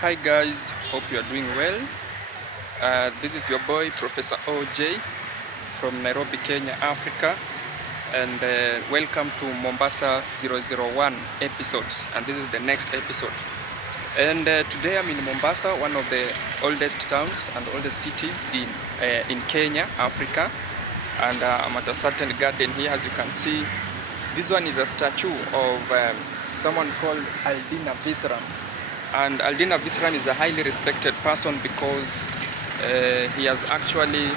Hi guys, hope you are doing well. This is your boy Professor OJ from Nairobi, Kenya, Africa, and welcome to Mombasa 001 episodes, and this is the next episode. And today I'm in Mombasa, one of the oldest towns and oldest cities in Kenya, Africa, and I'm at a certain garden here. As you can see, this one is a statue of someone called Aldina Visram. And Aldina Visram is a highly respected person because he has actually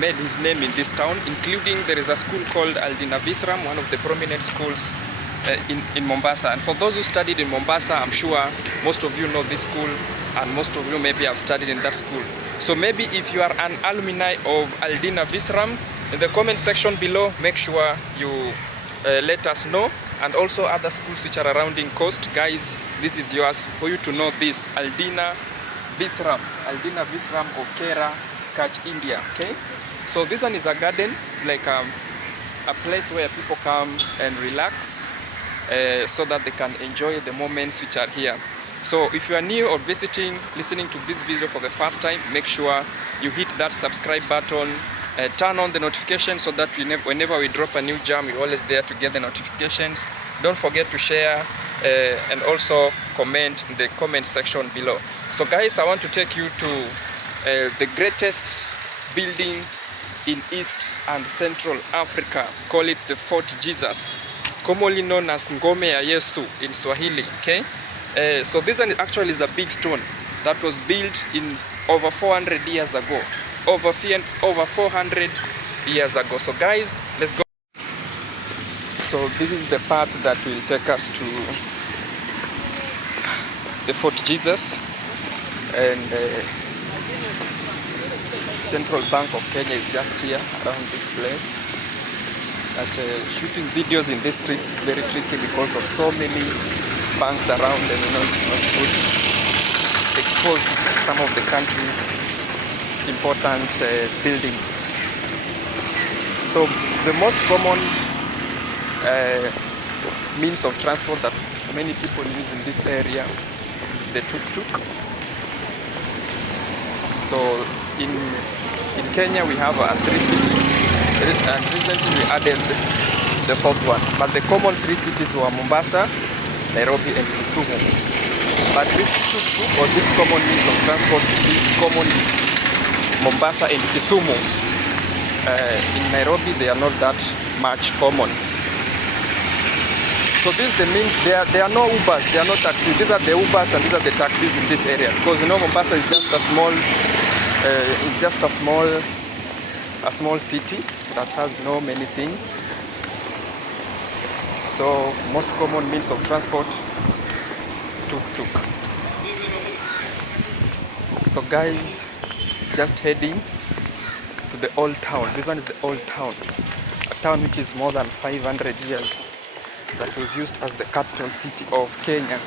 made his name in this town, including there is a school called Aldina Visram, one of the prominent schools in Mombasa. And for those who studied in Mombasa, I'm sure most of you know this school, and most of you maybe have studied in that school. So maybe if you are an alumni of Aldina Visram, in the comment section below, make sure you let us know. And also other schools which are around in coast. Guys, this is yours for you to know this. Aldina Visram of Kera, Kutch, India. Okay, so this one is a garden. It's like a place where people come and relax so that they can enjoy the moments which are here. So if you are new or listening to this video for the first time, make sure you hit that subscribe button. Turn on the notifications so that whenever we drop a new jam, you're always there to get the notifications. Don't forget to share and also comment in the comment section below. So guys, I want to take you to the greatest building in East and Central Africa. Call it the Fort Jesus, commonly known as Ngome ya Yesu in Swahili. Okay, so this one actually is a big stone that was built in over 400 years ago. Over 400 years ago. So guys, let's go. So this is the path that will take us to the Fort Jesus, and Central Bank of Kenya is just here around this place. But shooting videos in this street is very tricky because of so many banks around, and it's not good to expose some of the country's important buildings. So the most common means of transport that many people use in this area is the tuk-tuk. So in Kenya we have 3 cities, and recently we added the 4th one. But the common 3 cities were Mombasa, Nairobi, and Kisumu. But this tuk-tuk, or this common means of transport, you see, it's common Mombasa and Kisumu. In Nairobi they are not that much common. So this means there are no Ubers, there are no taxis. These are the Ubers and these are the taxis in this area, because Mombasa is just a small city that has no many things. So most common means of transport is tuk-tuk. So guys, just heading to the old town. This one is the old town, a town which is more than 500 years, that was used as the capital city of Kenya,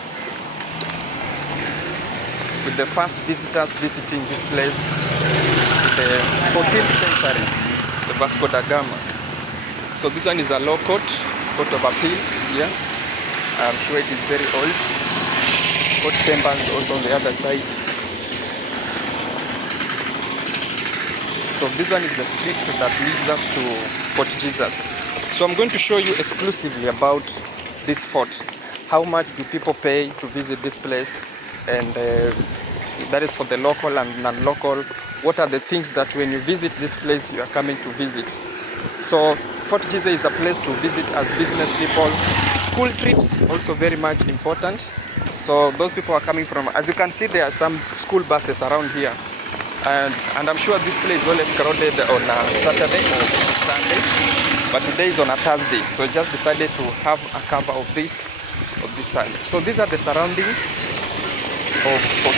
with the first visitors visiting this place in the 14th century, the Vasco da Gama. So this one is a law court of appeal here. I'm sure it is very old. Court chambers also on the other side. So this one is the street that leads us to Fort Jesus. So I'm going to show you exclusively about this fort. How much do people pay to visit this place? And that is for the local and non-local. What are the things that when you visit this place, you are coming to visit? So Fort Jesus is a place to visit as business people. School trips, also very much important. So those people are coming from, as you can see, there are some school buses around here. And I'm sure this place is always crowded on a Saturday or Sunday, but today is on a Thursday, so I just decided to have a cover of this Sunday. So these are the surroundings of Fort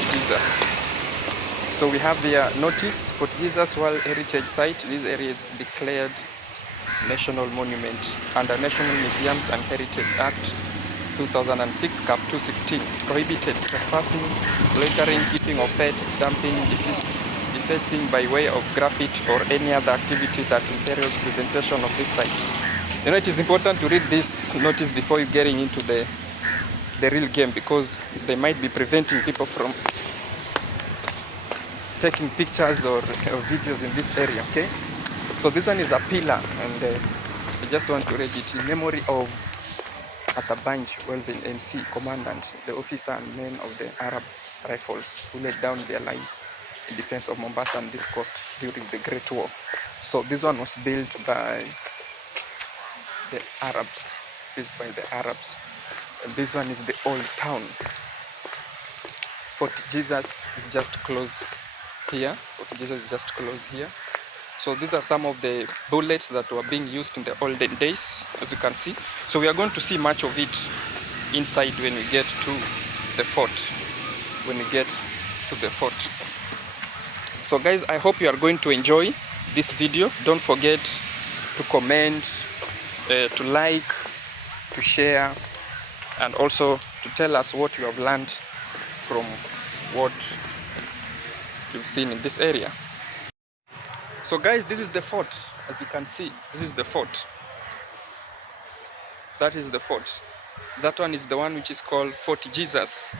Jesus. So we have the notice: Fort Jesus World Heritage Site. This area is declared National Monument under National Museums and Heritage Act 2006 Cap 216. Prohibited trespassing, loitering, keeping of pets, dumping, defacing by way of graffiti or any other activity that imperils presentation of this site. It is important to read this notice before you getting into the the real game, because they might be preventing people from taking pictures or videos in this area. Okay, so this one is a pillar, and I just want to read it in memory of Atabanj Welvin MC, commandant, the officer and men of the Arab Rifles who laid down their lives in defense of Mombasa and this coast during the Great War. So this one was built by the Arabs. And this one is the old town. Fort Jesus is just close here. So these are some of the bullets that were being used in the olden days, as you can see. So we are going to see much of it inside when we get to the fort. So guys, I hope you are going to enjoy this video. Don't forget to comment, to like, to share, and also to tell us what you have learned from what you've seen in this area. So guys, this is the fort. As you can see, this is the fort. That is the fort. That one is the one which is called Fort Jesus.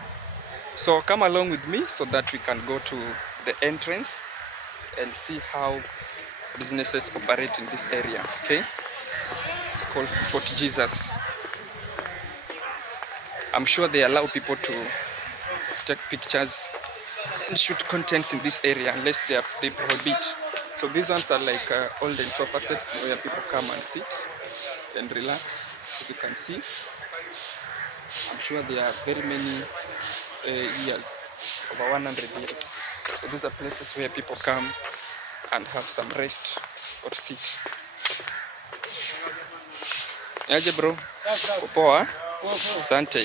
So come along with me so that we can go to the entrance and see how businesses operate in this area. Okay, it's called Fort Jesus. I'm sure they allow people to take pictures and shoot contents in this area unless they prohibit. So these ones are like olden sofa sets where people come and sit and relax. As you can see, I'm sure there are very many years, over 100 years. So these are places where people come and have some rest or sit. Yaje bro? Poa? Asante.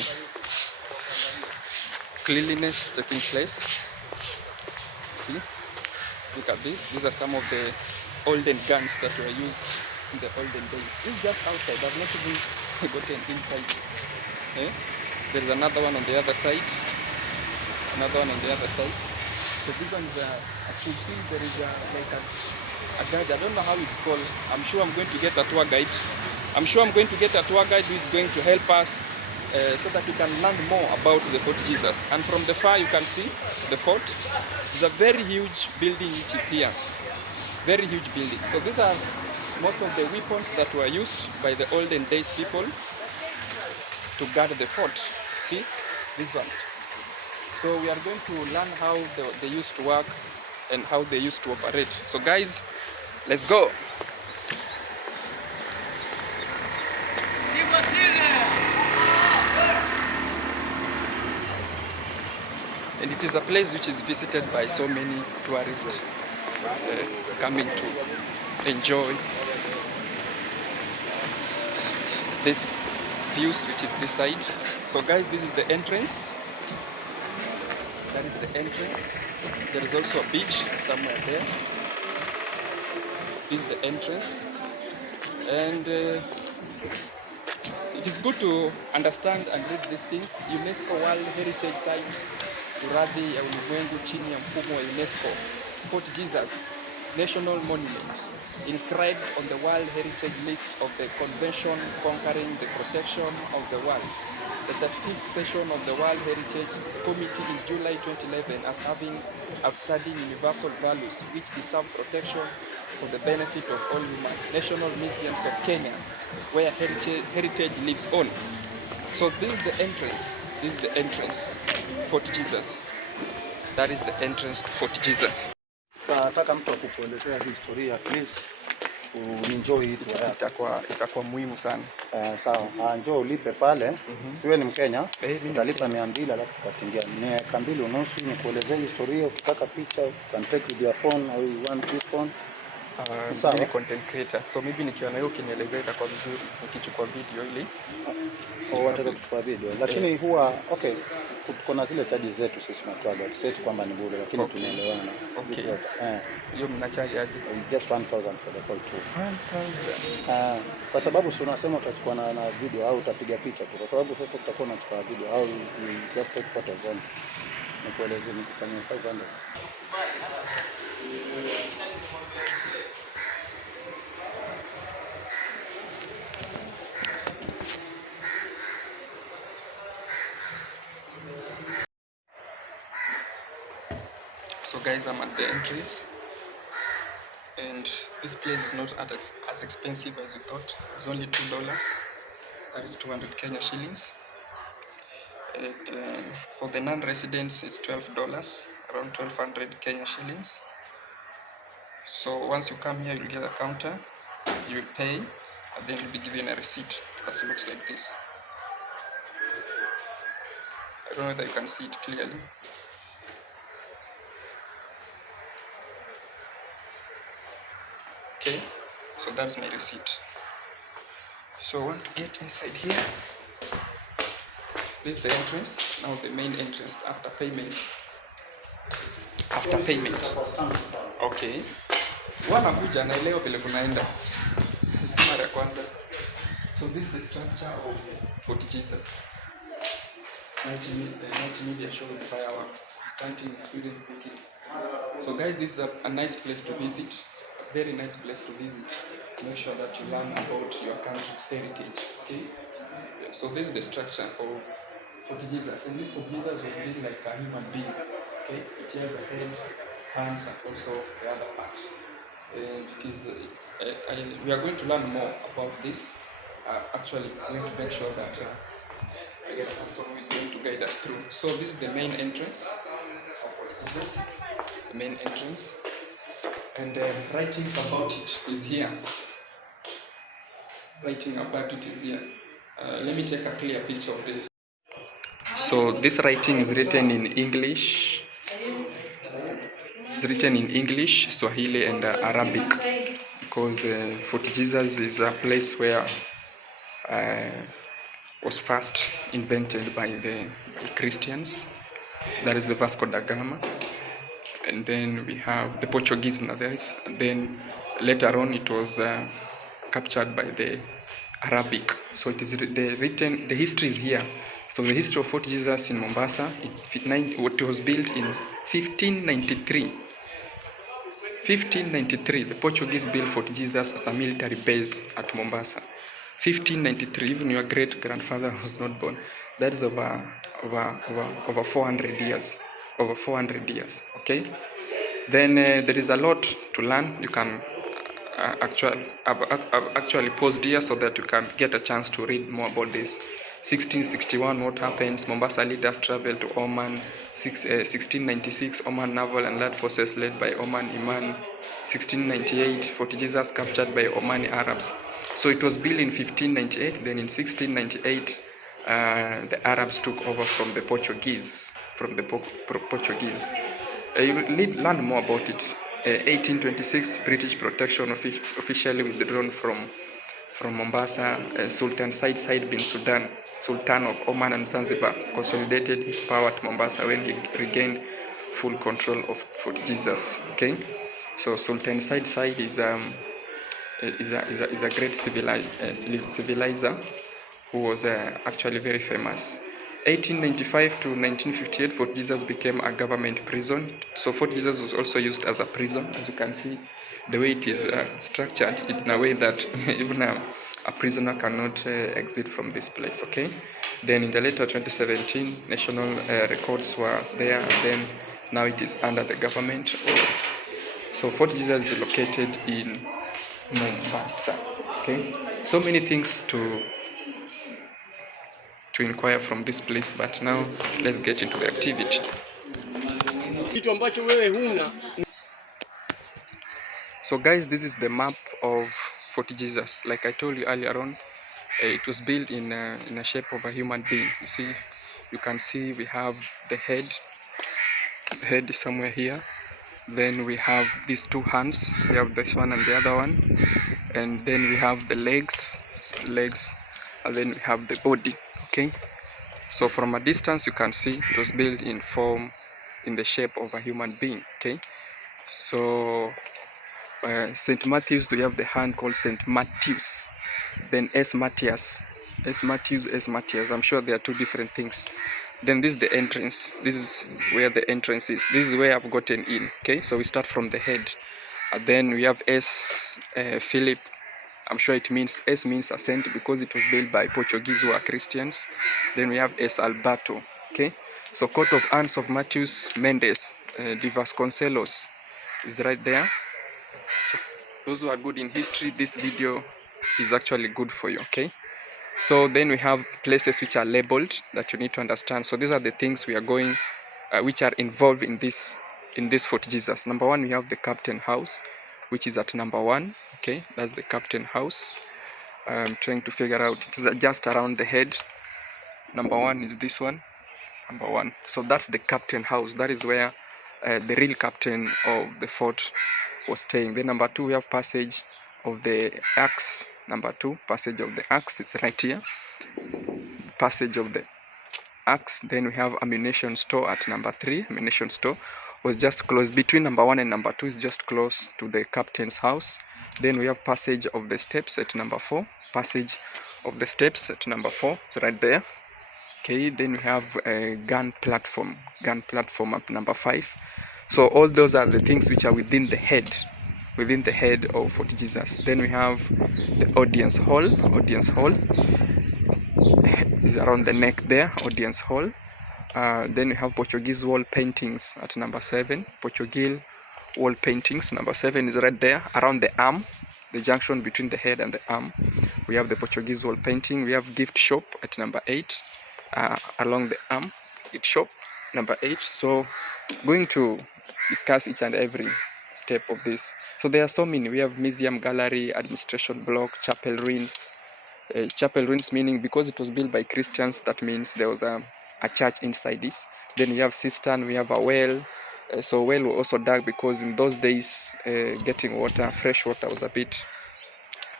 Cleanliness taking place. See? Look at this. These are some of the olden guns that were used in the olden days. This is just outside. I've not even gotten inside. Eh? There's another one on the other side. So this one is actually there is like a guide. I don't know how it's called. I'm sure I'm going to get a tour guide. Who is going to help us so that you can learn more about the Fort Jesus. And from the far you can see the fort. It's a very huge building which is here. Very huge building. So these are most of the weapons that were used by the olden days people to guard the fort. See this one. So we are going to learn how they used to work and how they used to operate. So guys, let's go. And it is a place which is visited by so many tourists coming to enjoy this views, which is this side. So guys, this is the entrance. That is the entrance. There is also a beach somewhere there. This is the entrance. And it is good to understand and read these things. UNESCO World Heritage Site, Uradhi ya Ulimwengu chini ya mfumo wa UNESCO. Fort Jesus, National Monument, inscribed on the World Heritage List of the Convention Conquering the Protection of the World. The 35th session of the World Heritage Committee in July 2011 as having outstanding universal values which deserve protection for the benefit of all human. National Museums of Kenya, where heritage lives on. So this is the entrance. Fort Jesus. That is the entrance to Fort Jesus. Nataka mtu akukuelezea historia please. Enjoy it. Itakuwa muhimu sana. Sawa. Njoo ulipe pale. Siwe ni Mkenya. Utalipa 200 alafu tutatingia. Miaka 2.5 nikuelezea historia. Ukitaka picha you can take with your phone or you want this phone. Mimi ni content creator. So maybe nikiona hiyo kinielezea itakuwa vizuri nikichukua video ili wataka kuchukua video. Lakini huwa okay, tuko na zile charges zetu sisi tour guide set kwamba ni bure lakini tunaelewana. Okay. Hiyo mna charge aje? Just 1,000 for the whole tour. 1,000. Kwa sababu si unasema utachukua na video au utapiga picha tu. Kwa sababu sasa tutakuwa tunachukua video au just take photos only. Nikueleze nikifanya 500. So guys, I'm at the entrance, and this place is not as expensive as you thought. It's only $2. That is 200 Kenya shillings. And for the non-residents, it's $12, around 1200 Kenya shillings. So once you come here, you'll get a counter, you will pay, and then you'll be given a receipt that looks like this. I don't know whether you can see it clearly. Okay, so that's my receipt. So I want to get inside here. This is the entrance. Now the main entrance after payment. After payment. Okay. Wanakuja na leo vile kunaenda. Si mara ya kwanza. So this is the structure of Fort Jesus. Multimedia show with fireworks, planting experience bookings. So guys, this is a nice place to visit. A very nice place to visit. Make sure that you learn about your country's heritage. Okay. So this is the structure of Fort Jesus, and this Fort Jesus was built like a human being. Okay, it has a head, hands, and also the other parts. And it is, we are going to learn more about this. Actually, I'm going to make sure that I get a person who is going to guide us through. So this is the main entrance of Fort Jesus, the main entrance, and writings about it is here. Writing about it is here. Let me take a clear picture of this. So this writing is written in English. It's written in English, Swahili, and Arabic, because Fort Jesus is a place where was first invented by Christians. That is the Vasco da Gama, and then we have the Portuguese nowadays. And then later on, it was captured by the Arabic. So it is the history is here. So the history of Fort Jesus in Mombasa, it was built in 1593. 1593, the Portuguese built Fort Jesus as a military base at Mombasa. 1593, even your great grandfather was not born. That is over 400 years. Over 400 years. Okay. Then there is a lot to learn. You can actually paused here so that you can get a chance to read more about this. 1661, what happens? Mombasa leaders traveled to Oman. 1696, Oman naval and land forces led by Oman Imam. 1698, Fort Jesus captured by Omani Arabs. So it was built in 1598. Then in 1698, the Arabs took over from the Portuguese. You learn more about it. 1826, British protection officially withdrawn from Mombasa. Sultan Said bin Sultan of Oman and Zanzibar, consolidated his power at Mombasa when he regained full control of Fort Jesus. Okay, so Sultan Said is a great civilizer who was actually very famous. 1895 to 1958, Fort Jesus became a government prison. So Fort Jesus was also used as a prison, as you can see the way it is structured in a way that even a prisoner cannot exit from this place. Okay. Then in the later 2017, national records were there. Then now it is under the government. So Fort Jesus is located in Mombasa. Okay. So many things to inquire from this place, but now let's get into the activity. So guys, this is the map of Fort Jesus. Like I told you earlier on, it was built in a shape of a human being. You can see we have the head. The head is somewhere here. Then we have these two hands. We have this one and the other one, and then we have the legs, and then we have the body. Okay. So from a distance you can see it was built in the shape of a human being. Okay. So St. Matthew's, we have the hand called St. Matthew's. Then S. Matthias. I'm sure there are two different things. Then this is the entrance. This is where the entrance is. This is where I've gotten in. Okay, so we start from the head. And then we have S. Philip. I'm sure it means S means ascent because it was built by Portuguese who are Christians. Then we have S. Alberto. Okay, so coat of arms of Matthews Mendes. De Vasconcelos is right there. So those who are good in history, this video is actually good for you. Okay, so then we have places which are labeled that you need to understand. So these are the things we are going which are involved in this Fort Jesus. Number one, we have the Captain House, which is at number 1. Okay, that's the Captain House. I'm trying to figure out, it's just around the head. Number 1 is this one, number 1. So that's the Captain House. That is where the real captain of the fort was staying. Then number 2, we have Passage of the Axe. Number 2, Passage of the Axe, it's right here. Passage of the Axe. Then we have Ammunition Store at number 3. Ammunition Store was just close between number 1 and number 2, is just close to the captain's house. Then we have Passage of the Steps at number 4. Passage of the Steps at number 4, it's right there. Okay, then we have a gun platform at number 5. So all those are the things which are within the head of Fort Jesus. Then we have the audience hall is around the neck there, audience hall. Then we have Portuguese wall paintings at number 7. Portuguese wall paintings, number 7 is right there around the arm, the junction between the head and the arm. We have the Portuguese wall painting. We have gift shop at number 8, along the arm, gift shop number 8. So going to discuss each and every step of this. So there are so many. We have museum, gallery, administration block, chapel ruins. Chapel ruins meaning because it was built by Christians, that means there was a church inside this. Then we have cistern, we have a well. So well was also dug because in those days getting water, fresh water, was a bit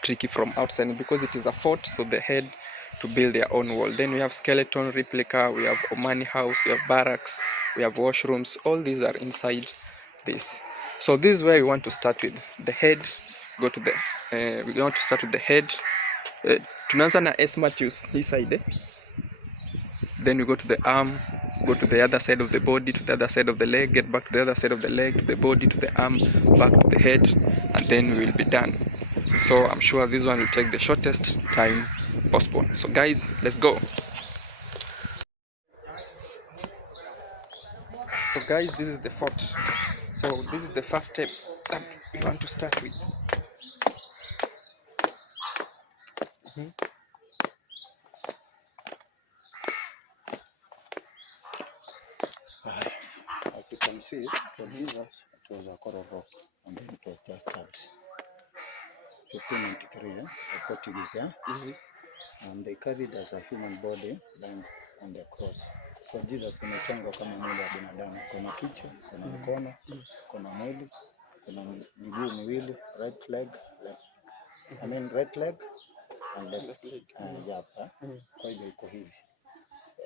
tricky from outside, and because it is a fort, so they had to build their own wall. Then we have skeleton replica, we have Omani house, we have barracks, we have washrooms. All these are inside this. So this is where we want to start with the head. Go to the we want to start with the head. Tunaanza na S Matthews hii side. Then we go to the arm, go to the other side of the body, to the other side of the leg, get back to the other side of the leg, to the body, to the arm, back to the head, and then we will be done. So I'm sure this one will take the shortest time possible. So guys, let's go. So guys, this is the fort. So this is the first step that we want to start with. As you can see, for Jesus, it was a coral rock, and then it was just cut. 1593, the Portuguese, yeah? Yes. And they carried as a human body lying on the cross. For Jesus imechongwa kama mwili wa binadamu, kuna kichwa, kuna mikono, kuna mwili, kuna miguu miwili, right leg and left leg. Kwa hivyo iko hivi.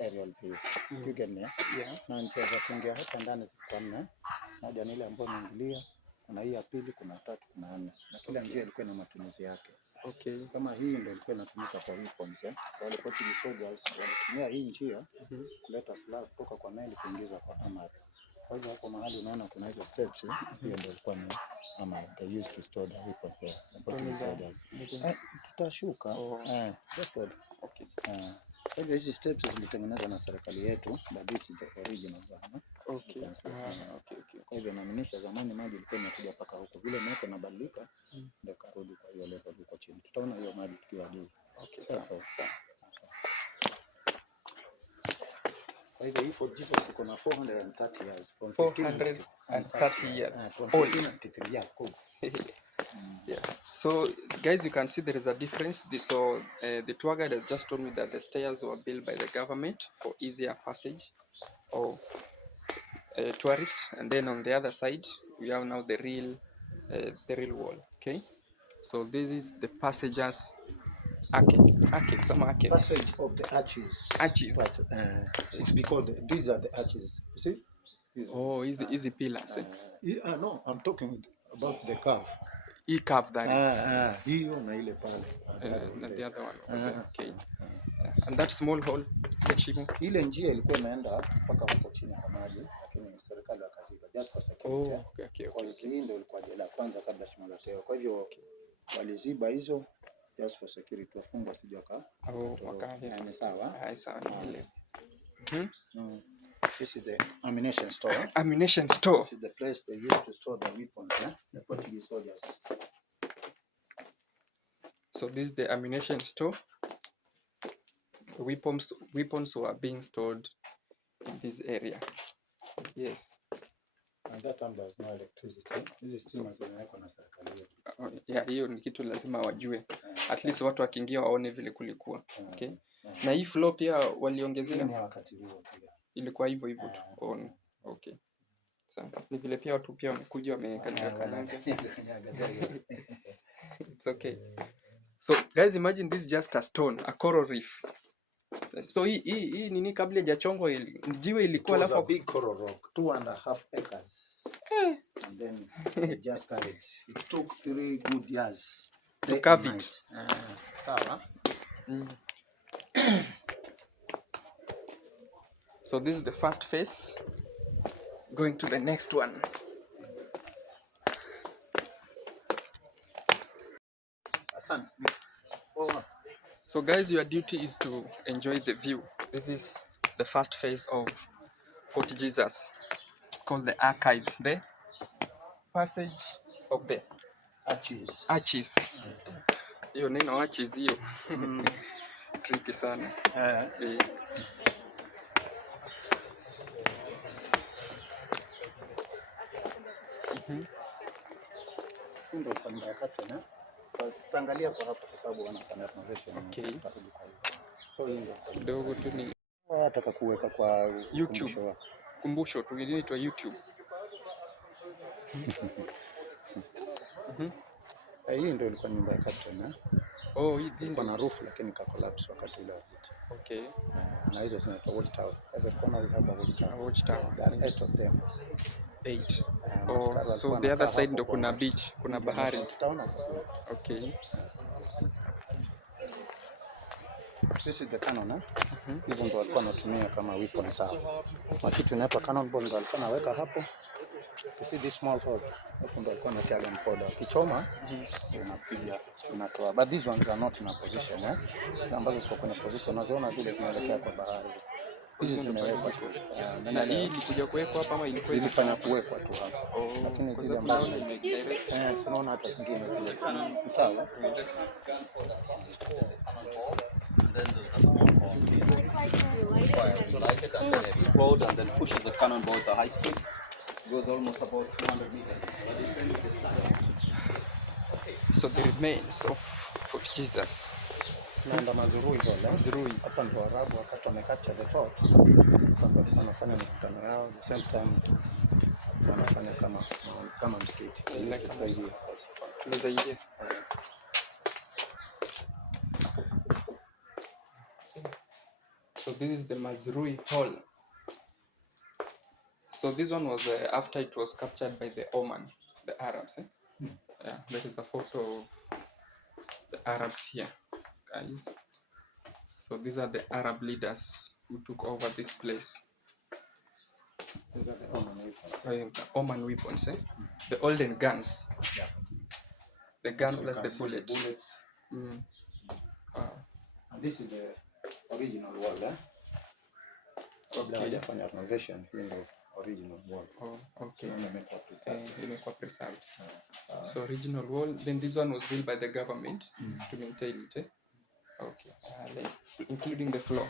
Aerial view. You get me? Yeah. Na njia za kuingia hapa ndani ziko 4. Moja ni ile ambayo inaingilia, kuna hii ya pili, kuna 3, kuna 4. Na kila njia ilikuwa na matumizi yake. Okay. Kama hii ndio ilikuwa inatumika kwa weapons, wale Portuguese soldiers walitumia hii njia kuleta silaha kutoka kwa meli kuingiza kwa armory. Kwa hivyo hapo mahali unaona kuna hizo steps, hiyo ndio ilikuwa ni armory. They used to store the weapons there. The Portuguese soldiers. Tutashuka. Just what? Okay. Kwa hivyo hizi steps zilitengenezwa na serikali yetu, but this is the original one. Okay. Okay. Kwa hivyo inaaminisha zamani maji ilikuwa inakuja mpaka huko. Vile miaka inabadilika, ndio karudi kwa hiyo level huko chini. Tutaona hiyo maji tukiwa juu. Okay, sawa. Kwa hivyo hii Fort Jesus iko na 430 years. 430 years. Old. Yeah. So guys, you can see there is a difference. So the tour guide has just told me that the stairs were built by the government for easier passage of tourists, and then on the other side we have now the real wall. Okay, so this is the passengers arcades. Passage of the arches. It's because these are the arches. You see? Easy pillars. No, I'm talking about the curve. Curve that is. Hiyo na ile pale. And the other one. Okay. And that small hole, ile njia ilikuwa imeenda mpaka huko chini kwa maji, lakini serikali wakaziba just for security. Okay. Hii ndio ilikuwa jela kwanza kabla shimo la Teo. Kwa hivyo waliziba hizo just for security, wafungwa sije waka. Ni sawa. Sawa. This is the ammunition store. Ammunition store. This is the place they used to store the weapons, the Portuguese soldiers. So this is the ammunition store. Weapons were being stored in this area. Yes. At that time there was no electricity. Hizi stima zimewekwa na serikali yetu. Yeah, hiyo ni kitu lazima wajue. At least watu wakiingia waone vile kulikuwa. Okay. Na hii floor pia waliongezea. Ni wakati huo pia. Ilikuwa hivyo hivyo tu. Okay. Sawa. Ni vile pia watu pia wamekuja wamekanyaga. It's okay. So guys, imagine this is just a stone, a coral reef. So hii nini kabla hajachongwa jiwe ilikuwa alafu a big coral rock 2.5 acres. And then they just carried it. It took 3 good years to carve it. Sawa. So this is the first phase. Going to the next one. So guys, your duty is to enjoy the view. This is the first phase of Fort Jesus. It's called the archives. The passage of the arches. Hiyo neno arches hiyo. Tricky sana. Ndio kwa muda wakati na tutaangalia kwa hapo kwa sababu wanafanya renovation. Okay. So hii ndio kidogo tu ni nataka kuweka kwa YouTube. Kumbusho tu inaitwa YouTube. Hii ndio ilikuwa nyumba ya captain. Hii ilikuwa na roof lakini ka collapse wakati ule wa vita. Okay. Na hizo zinaitwa watch tower. Every corner we have a watch tower. Watch tower. There are 8 of them. 8. So the other side ndo kuna beach, kuna bahari. Okay. This is the cannon. Hizo ndo walikuwa wanatumia kama weapon sawa. Na kitu inaitwa cannonball ndo walikuwa naweka hapo. You see this small hole. Hapo ndo walikuwa wanatia gunpowder. Kichoma unapiga unatoa. But these ones are not in a position. Ambazo ziko kwenye position unaziona zile zinaelekea kwa bahari. Hizi zimewekwa tu. Na hii ilikuja kuwekwa hapa ama ilikuwa zilifanya kuwekwa tu hapa. Lakini zile ambazo unaona hata zingine zile. Sawa. Explode and then pushes the cannonball at high speed. Goes almost about 200 meters. So the remains of Fort Jesus. Naenda Mazurui pale. Mazurui. Hapa ndio Waarabu wakati wamecapture the fort. Wanafanya mikutano yao the same time wanafanya kama msikiti. Tunasaidia. So this is the Mazrui Hall. So this one was after it was captured by the Oman, the Arabs. Yeah, there is a photo of the Arabs here, guys. So these are the Arab leaders who took over this place. These are the Oman weapons. The Oman weapons, the olden guns. Yeah. The gun plus the bullets. Wow. And this is the original wall, Kabla hajafanya renovation, hii ndio original wall. Okay. Imekuwa preserved. So original wall. Then this one was built by the government to maintain it. Okay. Then including the floor.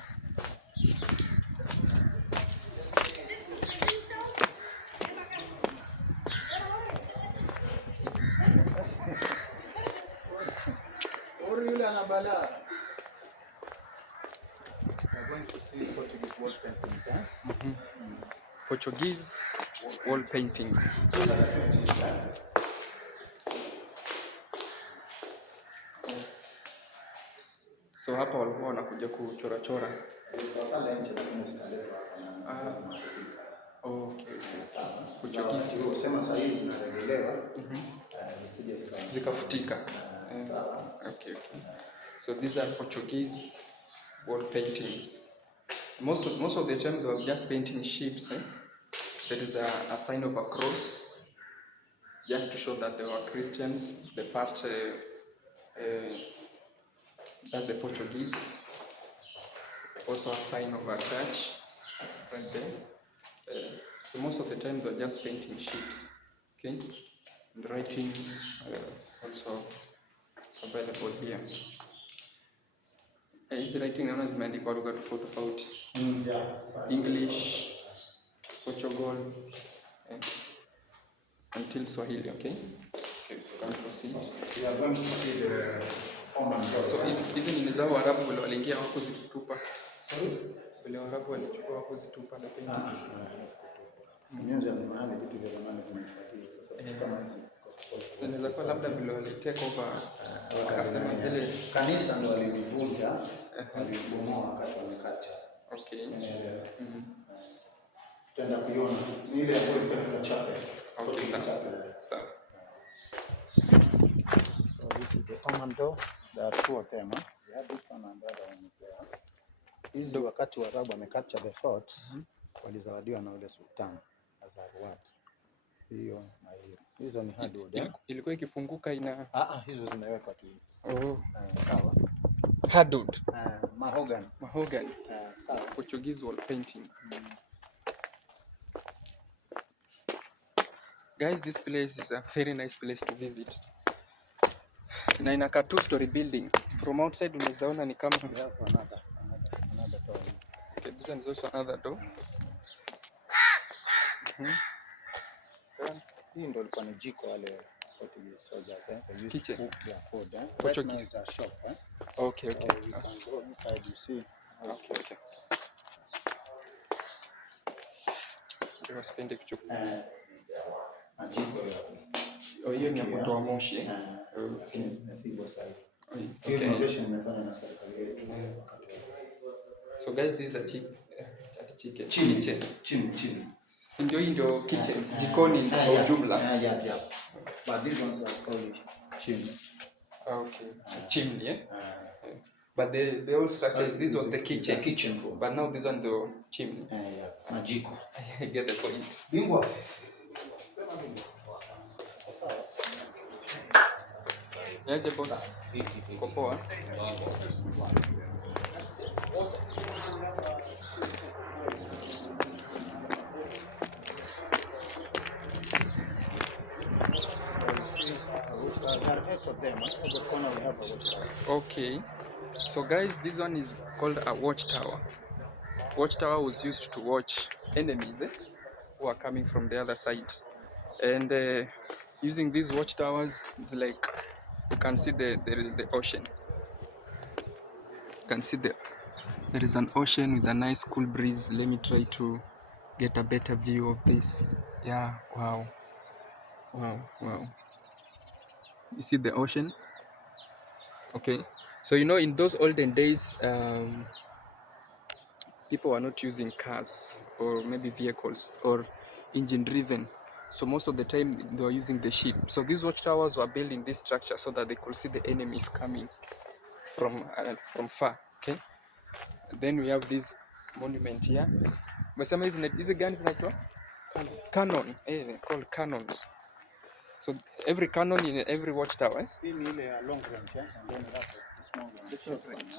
Portuguese wall paintings. So hapa walikuwa wanakuja kuchora chora. Okay. Portuguese usema sasa hizi zinarejelewa zikafutika. Okay. So these are Portuguese wall paintings. Most of the time they were just painting ships. There is a sign of a cross, just to show that they were Christians. The first that the Portuguese. Also a sign of a church right there. most of the time they're just painting ships, okay? And writings also available here. Hizi writing naona zimeandikwa lugha tofauti tofauti. English, Portugal, until Swahili, okay? Okay, can proceed. We are going to see the So hizi ni za Waarabu wale waliingia wako zitupa. Sorry? Wale Waarabu walichukua wako zitupa na paintings. Sinyonja ni mahali vitu vya zamani vimehifadhiwa. Sasa kama hizi inaweza kuwa labda vile wali take over wakasema zile kanisa ndio walivunja, walibomoa wakati wamekata. Okay. Tutaenda kuiona ni ile ambayo ilikuwa chapel. Okay, sawa. So this is the common door. There are two of them. We have this one and the other one there. Hizi wakati Waarabu wamecapture the fort, walizawadiwa na ule sultan as a reward. Hiyo na hiyo. Hizo ni hardwood. Ilikuwa ikifunguka ina hizo zimewekwa tu. Sawa. Hardwood. Mahogany. Mahogany. Portuguese wall painting. Guys, this place is a very nice place to visit. Na inakaa two-story building. From outside unaweza ona ni kama We have another door. Okay, this one is also another door. Hii ndio ilikuwa ni jiko wale Portuguese soldiers, they used kitchen. to cook their food. Portuguese Right now is a shop. Okay. You can go inside, you see. Okay. Ndio spende kuchukua. Majiko ya Hiyo ni ya kutoa moshi. So guys, these are chimney. Ndio kitchen, jikoni kwa ujumla. But these ones are called chimney. Okay. Chimney, But the old structure is this was the kitchen room. But now this one the chimney. Majiko. I get the point. Bingwa. Yaje boss. Kopoa. Okay, so guys, this one is called a watchtower. Watchtower was used to watch enemies who are coming from the other side, and using these watchtowers is like you can see the ocean. You can see there is an ocean with a nice cool breeze. Let me try to get a better view of this. Yeah, wow. You see the ocean? Okay, so you know, in those olden days, people were not using cars or maybe vehicles or engine driven, so most of the time they were using the ship. So these watchtowers were built in this structure so that they could see the enemies coming from far. Okay, and then we have this monument here. But some is a gun is cannon, called cannons. So every cannon in every watchtower. Long range, and then we have the small one, the short range.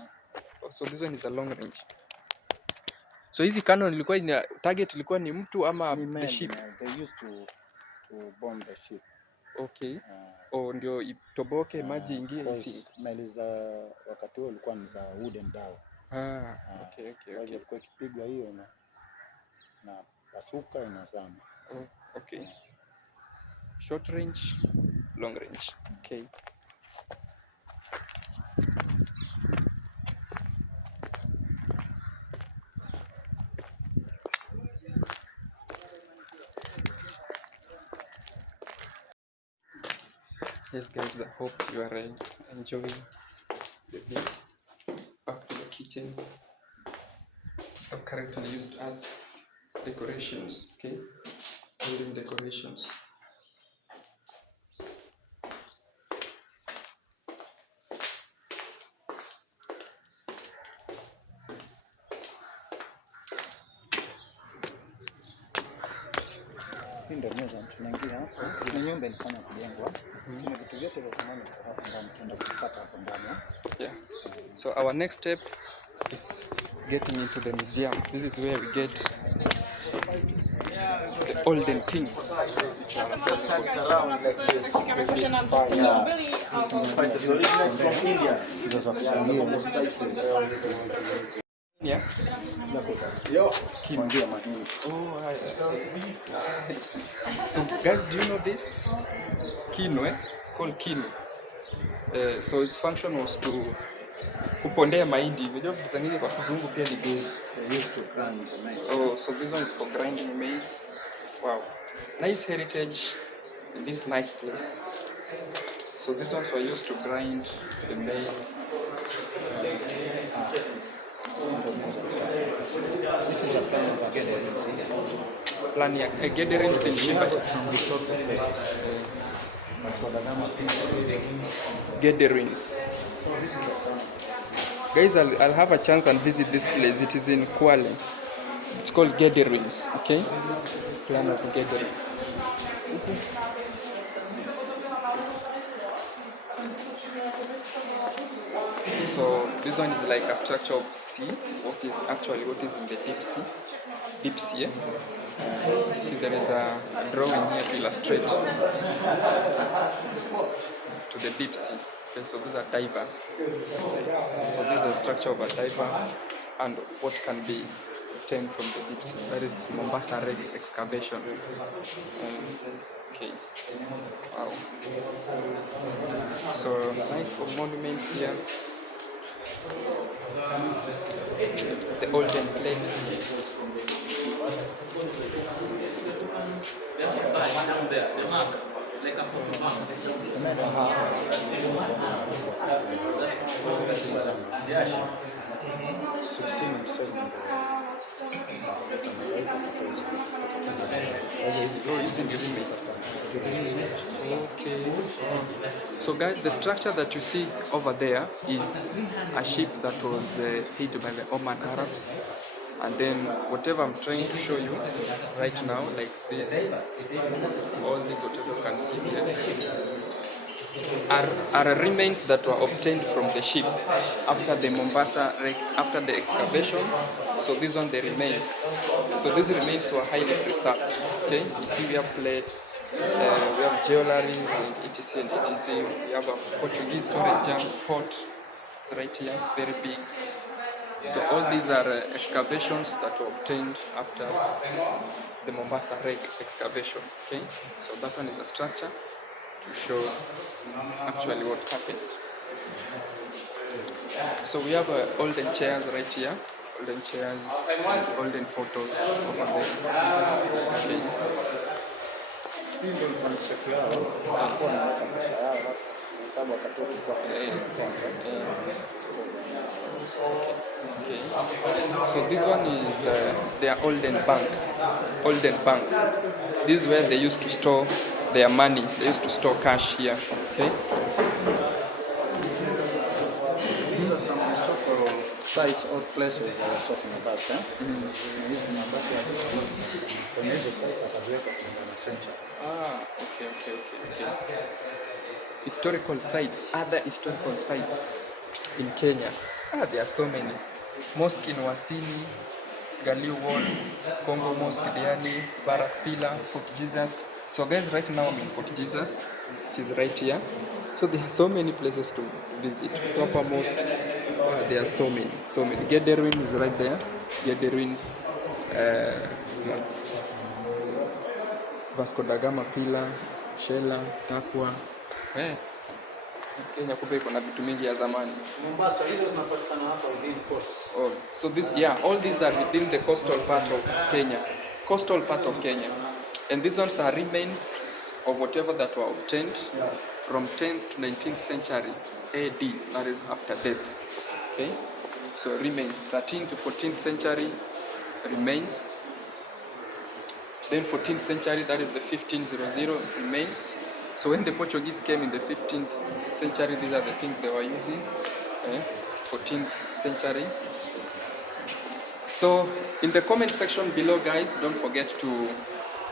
So this one is a long range. So hizi cannon ilikuwa ina target ilikuwa ni mtu ama the ship? They used to bomb the ship. Okay. Ndio itoboke maji ingie hivi. Meli za wakati huo ilikuwa ni za wooden dhow. Okay. Kwa hivyo ilikuwa ikipigwa hiyo na pasuka inazama. Okay. Short range, long range. Okay. Yes guys, I hope you are enjoying the view. Back to the kitchen. I've currently used as decorations, okay? Building decorations. Ndio meza tunaingia hapo. Ni nyumba ilifanya kujengwa. Kuna vitu vyote vya zamani hapo ndani tunaenda kupata hapo ndani. Yeah. So our next step is getting into the museum. This is where we get The olden things. Yeah. Kino. Oh, hi. So guys, do you know this? Kino, eh? It's called kino. So its function was to kupondea mahindi. Unajua vitu zingine kwa kizungu pia ni goes. They used to grind the maize. Oh, so this one is for grinding maize. Wow. Nice heritage in this nice place. So these ones were used to grind the maize. This is a plan of a gathering. Plan a gathering in Shimba. From historical places. Vasco da Gama people. Gatherings. So this is a plan. Guys, I'll have a chance and visit this place. It is in Kwale. It's called Gatherings, okay? Plan of gatherings. So this one is like a structure of sea. What is in the deep sea? Deep sea. Yeah? See, there is a drawing here to illustrate to the deep sea. Okay, so these are divers. So this is a structure of a diver and what can be obtained from the deep sea. That is Mombasa Reg excavation. Okay. Wow. So nice for monuments here. The olden plates. Okay. So guys, the structure that you see over there is a ship that was hit by the Oman Arabs. And then whatever I'm trying to show you right now, like this, all these whatever you can see here, are remains that were obtained from the ship after the after the excavation. So these one the remains. So these remains were highly preserved. Okay, you see we have plates, we have jewelry and etc and etc. We have a Portuguese storage jam pot. It's right here, very big. So all these are excavations that were obtained after the Mombasa Reg excavation. Okay, so that one is a structure to show actually what happened. So we have olden chairs right here, olden chairs, olden photos over there. Okay. Hii ndio concept yao. Walikuwa wanaweka pesa yao hapa. Kwa sababu wakati kwa Okay. So this one is their olden bank. Olden bank. This is where they used to store their money. They used to store cash here. Okay. These are some historical sites or places I was talking about. Hizi mabaki ya kwenye hizo sites akaziweka kulingana na century. Okay. Historical sites, other historical sites in Kenya. There are so many. Mosque in Wasini, Galileo Wall, Congo Mosque, Diani, Barak Pillar, Fort Jesus. So guys, right now I'm in Fort Jesus, which is right here. So there are so many places to visit. Proper mosque, there are so many. Gederin is right there. Gederins, Vasco da Gama Pillar, Shela, Takwa. Kenya kumbe iko na vitu mingi ya zamani. Mombasa hizo zinapatikana hapa within coast. Oh, so this, all these are within the coastal part of Kenya. Coastal part of Kenya. And these ones are remains of whatever that were obtained from 10th to 19th century AD, that is after death. Okay? So remains 13th to 14th century remains. Then 14th century, that is the 1500 remains. So when the Portuguese came in the 15th century, these are the things they were using. 14th century. So in the comment section below, guys, don't forget to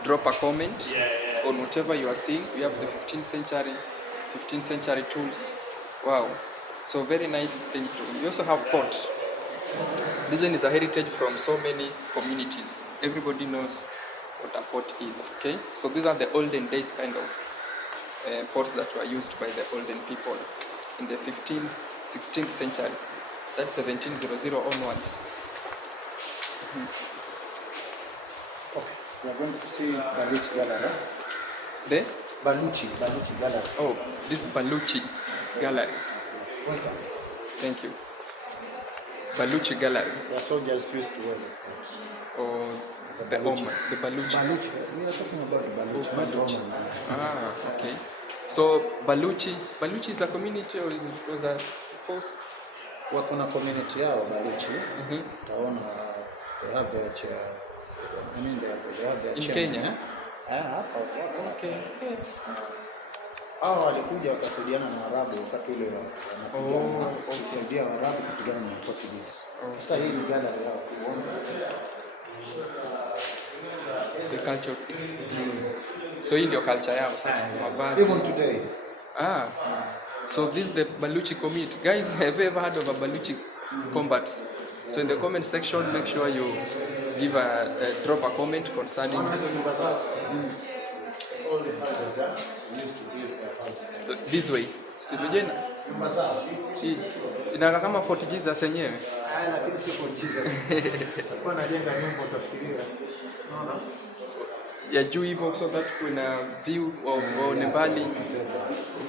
drop a comment on whatever you are seeing. We have the 15th century tools. Wow. So very nice things too. We also have pots. This one is a heritage from so many communities. everybody knows what a pot is. Okay, so these are the olden days kind of pots that were used by the olden people in the 15th, 16th century. That's 1700 onwards. Okay, we are going to see Baluchi Gallery. The Baluchi Gallery. oh, this Baluchi Gallery. Welcome. Thank you. Baluchi Gallery. The soldiers used to wear the coats. Or the Baluchi. The Baluchi. Baluchi. We are talking about Baluchi, not Baluchi. Roman. Ah, okay. So Baluchi is a community or is it was a post? Kuna community yao Baluchi. Utaona they have their chair. I mean they have their In chairman, Kenya. Hapa wako. Okay. Hao walikuja wakasaidiana na Waarabu wakati ule wanapigana. Kusaidia Waarabu kupigana na Portuguese. Sasa hii ni gallery yao kuona The culture of East. So hii ndio culture yao sasa. Mavazi. even today. So this is the Baluchi community. Guys, have you ever heard of a Baluchi combats? So in the comment section, make sure you give drop a comment concerning All the fathers used to build their houses. this way. Si vijana? Si inaona kama Fort Jesus yenyewe. Lakini si Fort Jesus. Alikuwa anajenga nyumba utafikiria. Unaona? Ya juu hivyo so that kuna view of Nepali.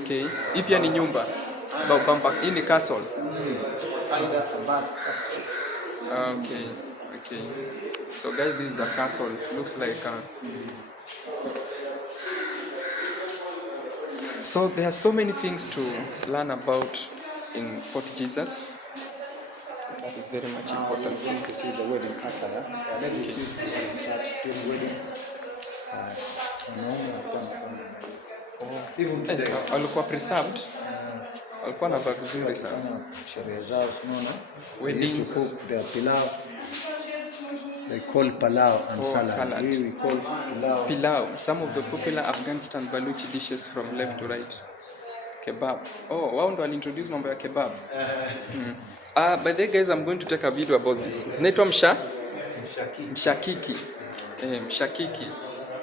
Okay. Hii pia ni nyumba. Bamba hii ni castle. Okay. Okay. So guys, this is a castle. Looks like a So there are so many things to learn about in Fort Jesus. That is very much important. Going to see the wedding attire. Ladies used to start still wedding. Even today. Walikuwa preserved. Walikuwa na vitu vizuri sana. Sherehe zao unaona. Weddings. They used to cook their pilau. They call palau and salad. We call pilau. Pilau. Some of the popular Afghanistan Baluchi dishes from left to right. Kebab. Oh, wao ndo waliintroduce mambo ya kebab. By the way guys, I'm going to take a video about this. Inaitwa mshakiki. Mshakiki.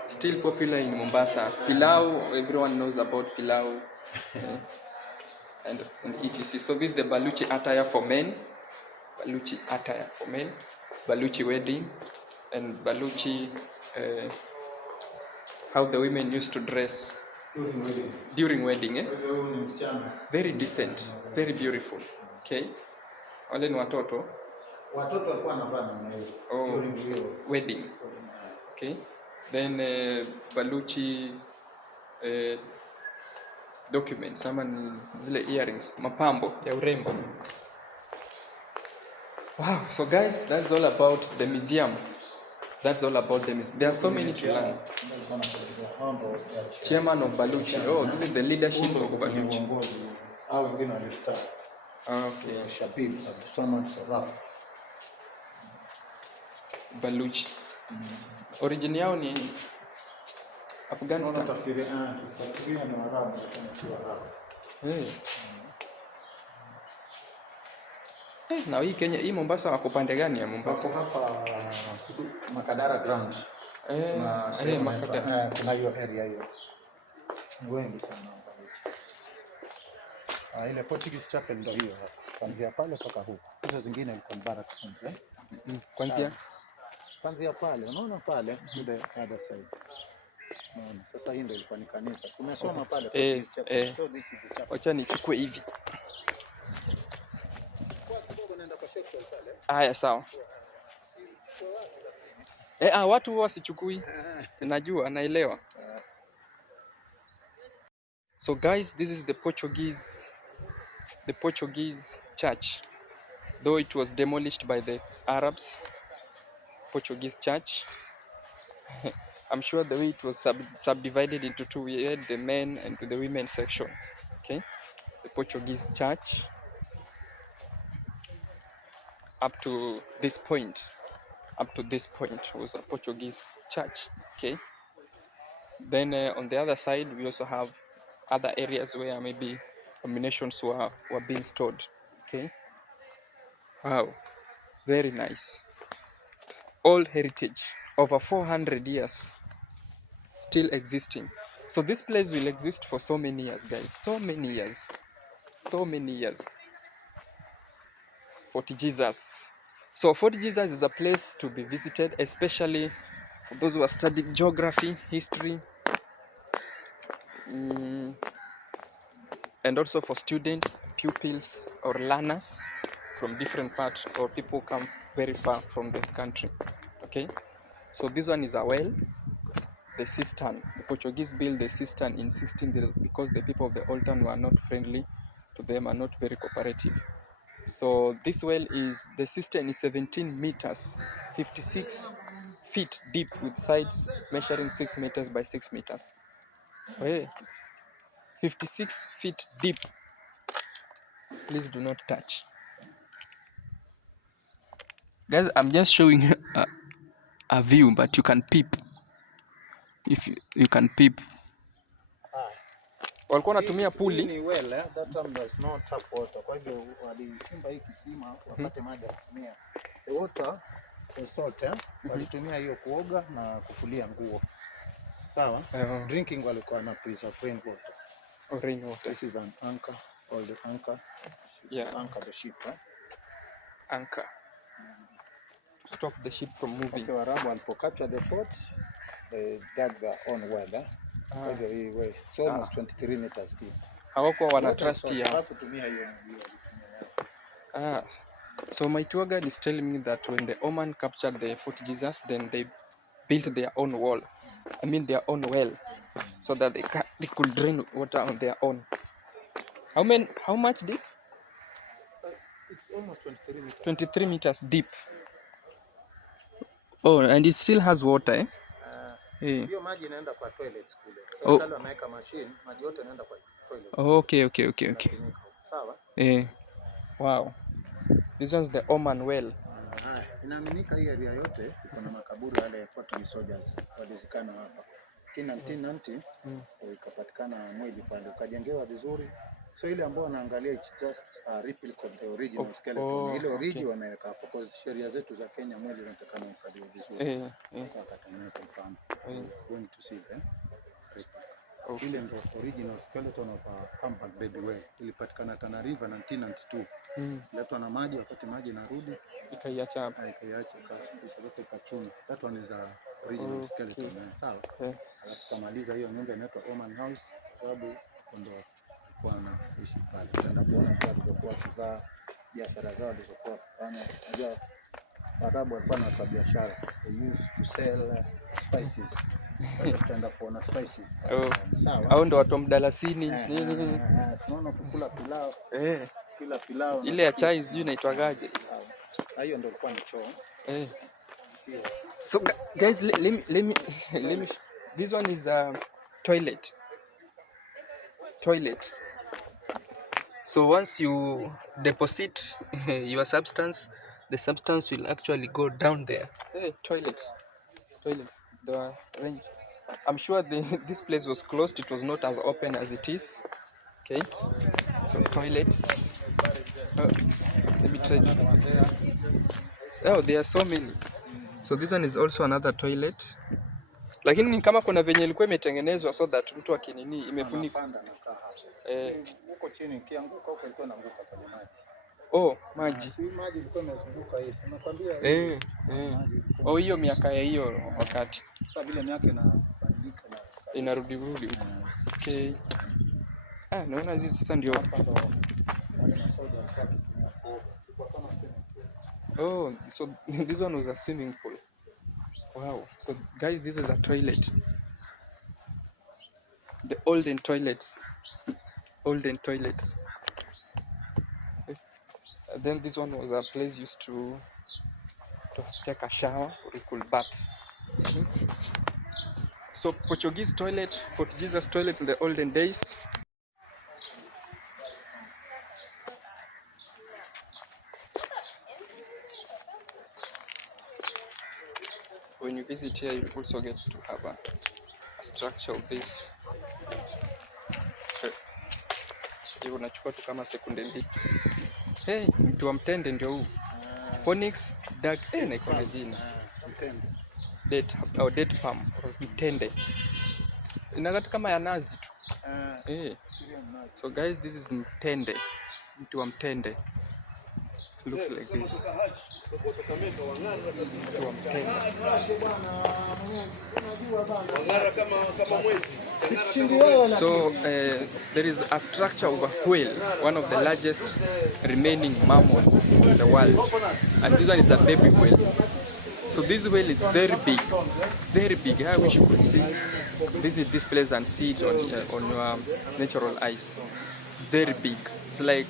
Still popular in Mombasa. Pilau, everyone knows about pilau. And etc. So this is the Baluchi attire for men. Baluchi attire for men. Baluchi wedding. And Baluchi, how the women used to dress during wedding. Very decent, very beautiful. Okay. Wale ni watoto. Watoto walikuwa wanavaa namna hiyo during hiyo wedding. Okay. Then Baluchi documents ama ni zile earrings, mapambo ya urembo. Wow, so guys, that's all about the museum. That's all about the museum. There are so many to learn. Chairman of Baluchi. Oh, this is the leadership of Baluchi. Okay. Shabib Abdulsamad Saraf. Baluchi. Origin yao ni Afghanistan. Tafikiria ni Waarabu lakini Waarabu. Na hii Kenya, hii Mombasa wako pande gani ya Mombasa? Wako hapa Makadara ground. Kuna hiyo area hiyo. Wengi sana hapa. Ile Portuguese chapel ndio hiyo hapa. Kuanzia pale mpaka huko. Hizo zingine ilikuwa barracks. Kuanzia pale, unaona pale to the other side. Unaona, sasa hii ndio ilikuwa ni kanisa. Umesoma pale Portuguese chapel. So this is the chapel. Acha nichukue hivi. Haya sawa. Watu wasichukui. Najua, naelewa. So guys, this is the Portuguese church. Though it was demolished by the Arabs, Portuguese church. I'm sure the way it was subdivided into two, we had the men and the women section. Okay, the Portuguese church up to this point was a Portuguese church. Okay, then on the other side we also have other areas where maybe ammunitions were being stored. Okay, wow, very nice, all heritage. over 400 years, still existing. So this place will exist for so many years, guys. So many years. So many years. Fort Jesus. So Fort Jesus is a place to be visited, especially for those who are studying geography, history, and also for students, pupils, or learners from different parts, or people come very far from the country. Okay, so this one is a well, the cistern. The Portuguese built the cistern in 16 because the people of the old town were not friendly to them and not very cooperative. So this well is, the cistern is 17 meters, 56 feet deep with sides measuring 6 meters by 6 meters. Hey, it's 56 feet deep. Please do not touch. Guys, I'm just showing you a view, but you can peep. If you can peep. Walikuwa wanatumia puli. Hii ni well, that time there's no tap water. Kwa hivyo walichimba hii kisima wapate maji ya kutumia. The water, the salt, walitumia hiyo kuoga na kufulia nguo. Sawa? Drinking walikuwa na preserve rainwater. Oh, rainwater. This is an anchor, called the anchor. Yeah. Anchor the ship, Anchor. To stop the ship from moving. Okay, Waarabu walipocapture the fort, they dug their own well. Kwa hivyo hii well, it's almost 23 meters deep. Hawakuwa wana trust ya. Hawakutumia hiyo maji. So my tour guide is telling me that when the Oman captured the Fort Jesus, then they built their own wall. I mean their own well, so that they could drain water on their own. How much deep? It's almost 23 meters. 23 meters deep. Oh, and it still has water, eh? Hiyo maji inaenda kwa toilets kule. Serikali wameweka machine, maji yote inaenda kwa toilets. Okay. Sawa? Wow. This one's the Oman well. Inaaminika hii area yote iko na makaburi wale Portuguese soldiers walizikana hapa. Kina 1990 ikapatikana mwili pale ukajengewa vizuri. So ile ambao wanaangalia it's just a replica of the original skeleton. Ile origin wameweka hapo because sheria zetu za Kenya mwili unatakana uhifadhiwe vizuri. Sasa katengeneza mfano. Going to see the replica. Ile ndio original skeleton of a humpback baby whale. Ilipatikana Tana River 1992. Letwa na maji, wakati maji inarudi ikaiacha hapa. Ikachuna. That one is a original skeleton. Sawa? Alafu kamaliza hiyo nyumba inaitwa Oman House sababu ndio wanaishi pale. Tutaenda kuona pia walikuwa kivaa biashara zao walizokuwa kufanya. Unajua Waarabu walikuwa na biashara. They used to sell spices. Tutaenda kuona spices. Sawa. Hao ndio watu wa mdalasini. Tunaona kukula pilau. Kila pilau. Ile ya chai sijui inaitwagaje. Hiyo ndio ilikuwa ni choo. So guys, let me this one is a toilet. So once you deposit your substance, the substance will actually go down there. Toilets. They are arranged. I'm sure this place was closed. It was not as open as it is. Okay. So toilets. Let me try. Oh, there are so many. So this one is also another toilet. Lakini ni kama kuna venye ilikuwa imetengenezwa so that mtu akinini imefunikwa. Huko chini kianguka huko ilikuwa inaanguka pale maji. Oh, maji. Si maji ilikuwa imezunguka hivi. Nakwambia hiyo miaka ya hiyo wakati. Sasa vile miaka inabadilika na inarudi huko. Okay. Naona hizi sasa ndio hapa ndo wale masoja walikuwa kutumia kwa kama swimming pool. Oh, so this one was a swimming pool. Wow. So guys, this is a toilet. The olden toilets. Then this one was a place used to take a shower or you could bath. So Portuguese toilet, Fort Jesus toilet in the olden days. When you visit here, you also get to have a structure of this. Hiyo unachukua tu kama sekunde mbili. Mtu wa mtende ndio huu. Phoenix Dark na iko na jina. Mtende. date or date palm or mtende. Inakata kama ya nazi tu. So guys, this is mtende. Mti wa mtende. Looks like this. Mti wa mtende. So there is a structure of a whale, one of the largest remaining mammal in the world, and this one is a baby whale. So this whale is very big, very big. I wish you could see visit this place and see it on your natural eyes. It's very big. It's like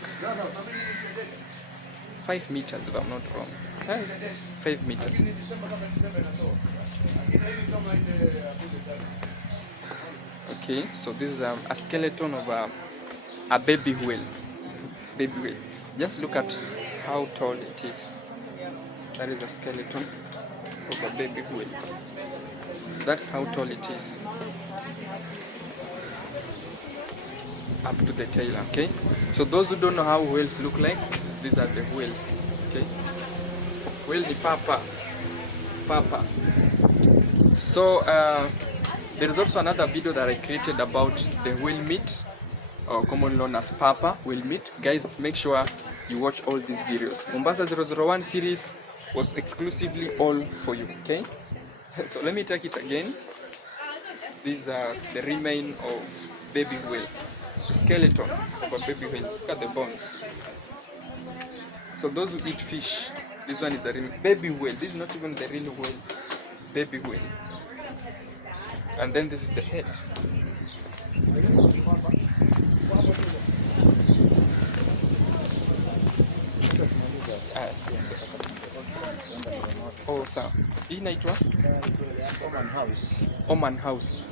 5 meters, if I'm not wrong. 5 meters. Okay, so this is a skeleton of a baby whale. Baby whale. Just look at how tall it is. That is a skeleton of a baby whale. That's how tall it is. Up to the tail, okay? So those who don't know how whales look like, these are the whales, okay? Whale ni papa. Papa. So there is also another video that I created about the whale meat, or commonly known as papa whale meat. Guys, make sure you watch all these videos. Mombasa 001 series was exclusively all for you, okay? So let me take it again. These are the remain of baby whale, the skeleton of a baby whale. Look at the bones. So those who eat fish, this one is a baby whale. This is not even the real whale, baby whale. And then this is the head. Oh, sir. Hii inaitwa Oman House. Oman House.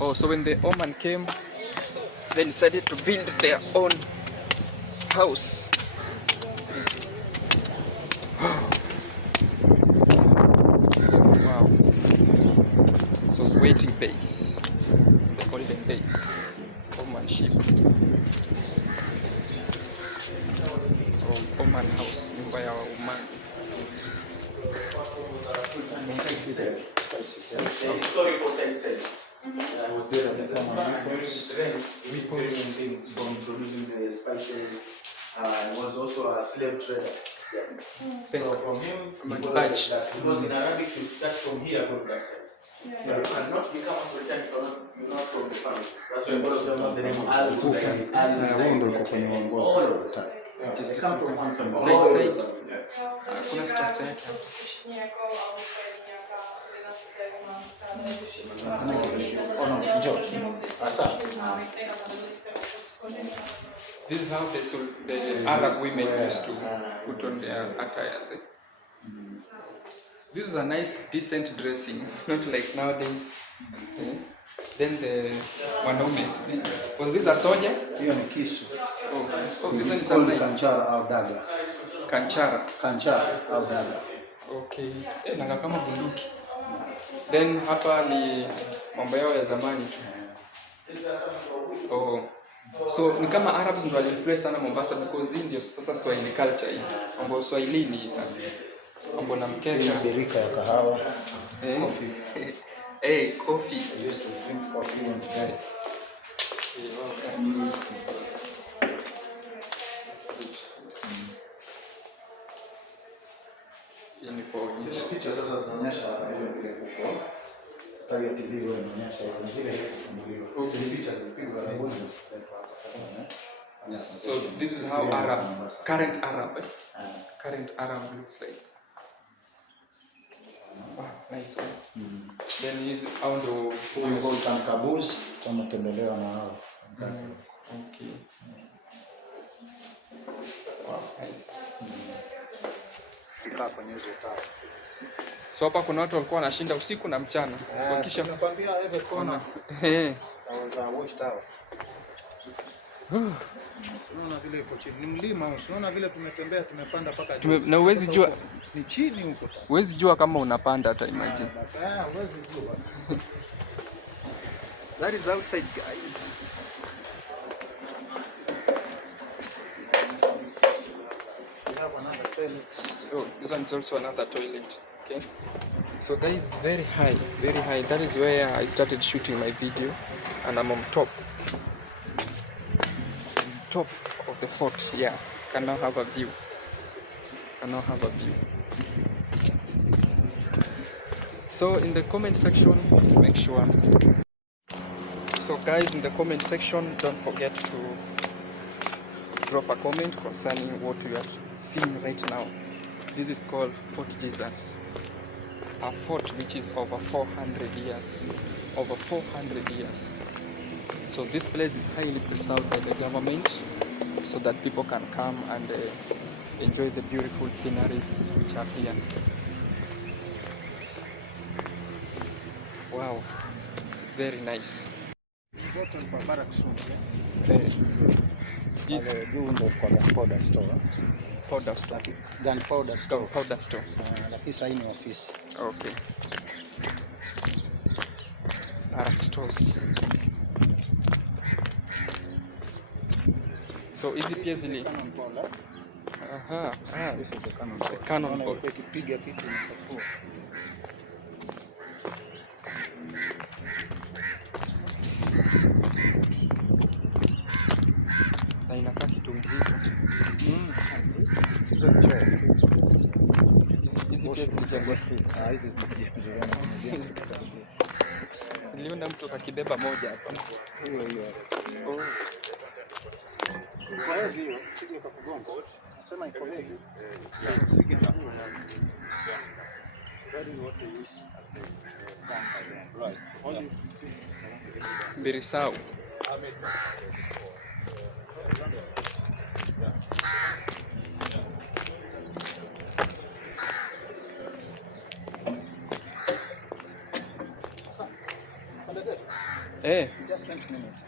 Oh, so when the Oman came, they decided to build their own house. Wow. So waiting base, the olden days, Oman ship. Oman House, nyumba ya Oman. Historical sense. I was there at the time. Weapons things from producing the spices. He was also a slave trader. Yeah. So from him, he was that because in Arabic you start from here go to that side. So you cannot become a sultan if you're not from the family. That's why most of them have the name Al Sultan. They come from one family. Side. Kuna structure yake. This is how the Arab women used to put on their attires. This is a nice, decent dressing, not like nowadays. Then the wanaume. Was this a soldier? Hiyo ni kisu. Oh, this one is a called kanchara au daga. Kanchara. Kanchara au daga. Okay. Nanga kama bunduki. Then hapa ni mambo yao ya zamani tu. Oh. So ni kama Arabs ndio wali-influence sana Mombasa because hii ndio sasa Swahili culture hii. Mambo Swahili ni sasa. Mambo na mkeka. Birika ya kahawa. Coffee. Coffee. I used to drink coffee when today. Ni kuonyesha. Picha sasa zinaonyesha hiyo vile kuko. Tayo TV wewe inaonyesha zile kufunguliwa. Hizi picha zilipigwa na bosi. So this is how current Arab looks like. Wow, nice one. Then he's out of huko Kabuz tumetembelewa na hao. Okay. Wow, nice. Ikaa kwenye hizo taa. So hapa kuna watu walikuwa wanashinda usiku na mchana. Kisha nakwambia every corner. Watch tower. Unaona vile iko chini. Ni mlima, unaona vile tumetembea tumepanda mpaka juu. Na uwezi jua ni chini huko sasa. Uwezi jua kama unapanda hata imagine. Uwezi jua. That is outside, guys. We have another toilet. Oh, this one is also another toilet. Okay. So guys, very high, very high. That is where I started shooting my video, and I'm on top of the fort. Yeah, can now have a view. Can now have a view. So in the comment section, please make sure. So guys, in the comment section, don't forget to drop a comment concerning what you are seeing right now. This is called Fort Jesus, a fort which is over 400 years. Over 400 years. So this place is highly preserved by the government so that people can come and enjoy the beautiful sceneries which are here. Wow, very nice. Is Pale juu ndo kwa gunpowder store. powder store. Gunpowder store. Powder store. Lakini sasa hii ni ofisi. Okay. Barrack stores. So hizi pia zili aha, This is the cannon the ball. cannon ball. Ukipiga kitu inachafua. Na inakaa kitu mzito. Hizo ni choo. Hizi pia zilijengwa Hizi zimejengwa. Niliona mtu akibeba moja hapa. Hiyo. Oh. Kwa hiyo sije kukugonga. Nasema iko heavy. That is what they use at the right. All these Birisau. just 20 minutes.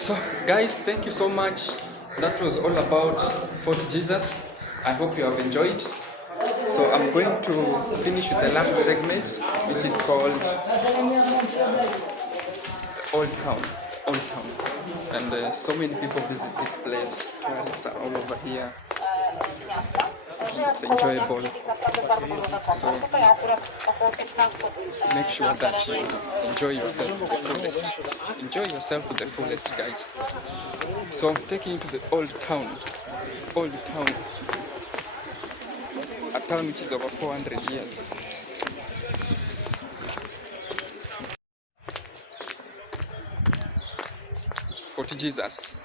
So guys, thank you so much. That was all about Fort Jesus. I hope you have enjoyed. So I'm going to finish with the last segment, which is called Old Town. Old Town. And so many people visit this place. Tourists are all over here. It's enjoyable. So make sure that you enjoy yourself to the fullest. Enjoy yourself to the fullest, guys. So I'm taking you to the old town. Old town. A town which is over 400 years. Fort Jesus.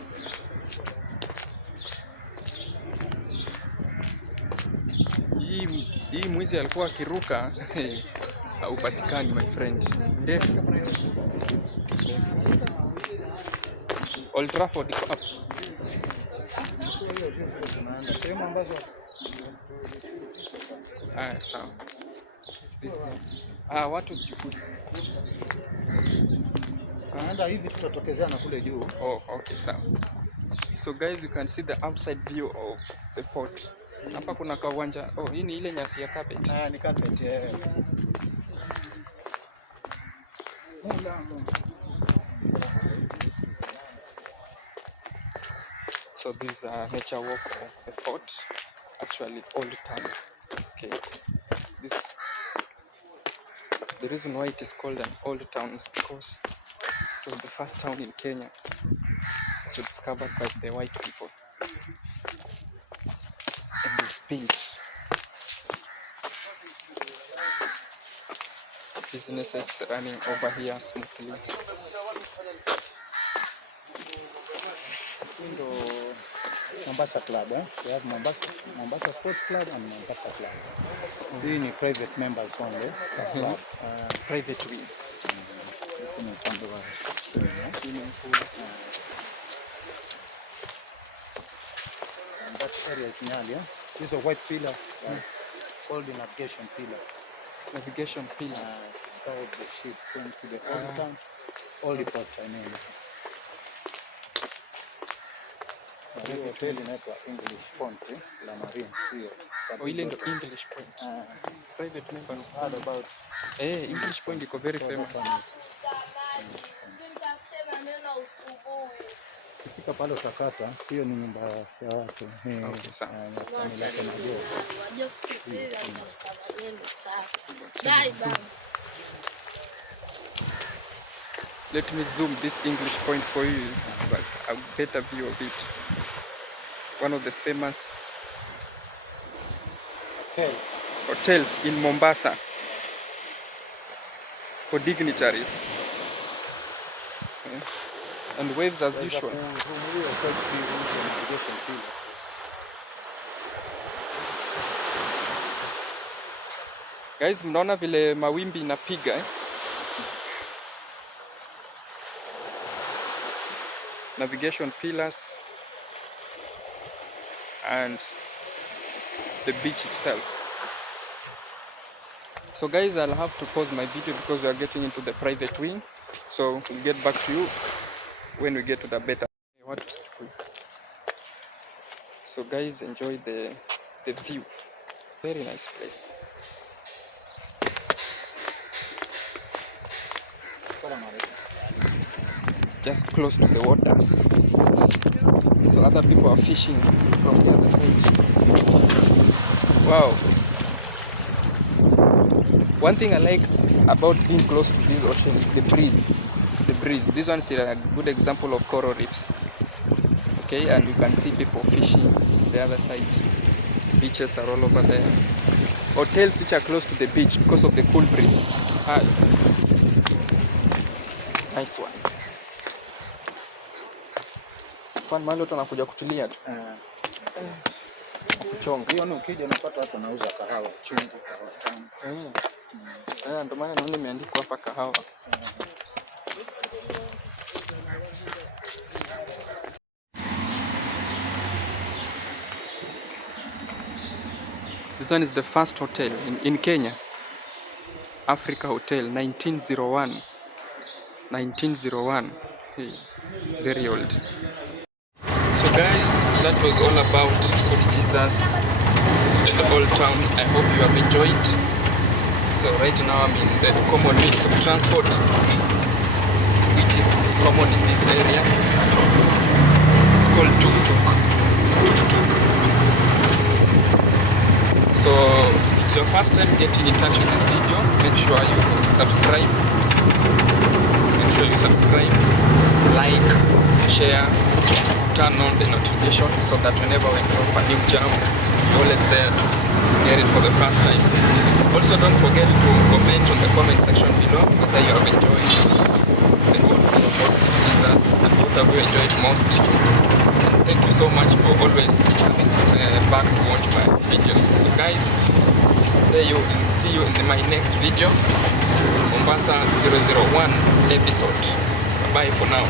Hii mwizi alikuwa akiruka haupatikani, my friend. Ndefu. Old Trafford iko up. Sawa. Watu kaenda hivi tutatokezea na kule juu. Oh, okay, sawa. So guys, you can see the outside view of the fort. Hapa kuna kawanja. Oh, hii ni ile nyasi ya carpet. Ni carpet. So this is a nature walk of the fort, actually Old Town. Okay, the reason why it is called an old town is because it was the first town in Kenya to discovered by the white people, and was built. Businesses running over here smoothly. Mombasa Club, We have Mombasa Sports Club and Mombasa Club. Hii ni private members only. Private wing. Swimming pool. And that area is Nyali, This is a white pillar called the navigation pillar. Navigation pillars. Guide the ship going to the old town. Old port, I mean. Hotel inaitwa English Point la Marine hiyo. Ile ndo English Point. Private members heard about. English Point iko very famous. Ukifika pale utakata, hiyo ni nyumba ya watu. Okay, sawa. Let me zoom this English point for you, but a better view of it. One of the famous hotels in Mombasa for dignitaries. Okay. And waves as usual. Guys, mnaona vile mawimbi inapiga eh? Navigation pillars and the beach itself. So guys, I'll have to pause my video because we are getting into the private wing. So we'll get back to you when we get to the better. So guys, enjoy the view. Very nice place. Just close to the waters. So other people are fishing from the other side. Wow. One thing I like about being close to this ocean is the breeze. The breeze. This one is a good example of coral reefs. Okay, and you can see people fishing the other side. Beaches are all over there. Hotels which are close to the beach because of the cool breeze. Hi. Nice one. Kwa mahali watu wanakuja kutulia tu. Kuchonga. Hiyo ni ukija unapata watu wanauza kahawa, chungu, kahawa tamu. Ndio maana naona imeandikwa hapa kahawa. This one is the first hotel in Kenya. Africa Hotel, 1901. 1901. Hey, very old. So guys, that was all about Fort Jesus and the old town. I hope you have enjoyed. So right now I'm in the common means of transport, which is common in this area. It's called tuk-tuk. Tuk-tuk. So if it's your first time getting in touch with this video, make sure you subscribe. Make sure you subscribe, like, share, turn on the notification so that whenever we drop a new jam, you're always there to hear it for the first time. Also, don't forget to comment on the comment section below whether you have enjoyed the whole thing about Jesus and what have you enjoyed most. And thank you so much for always coming back to watch my videos. So guys, see you in my next video, Mombasa 001 episode. Bye for now.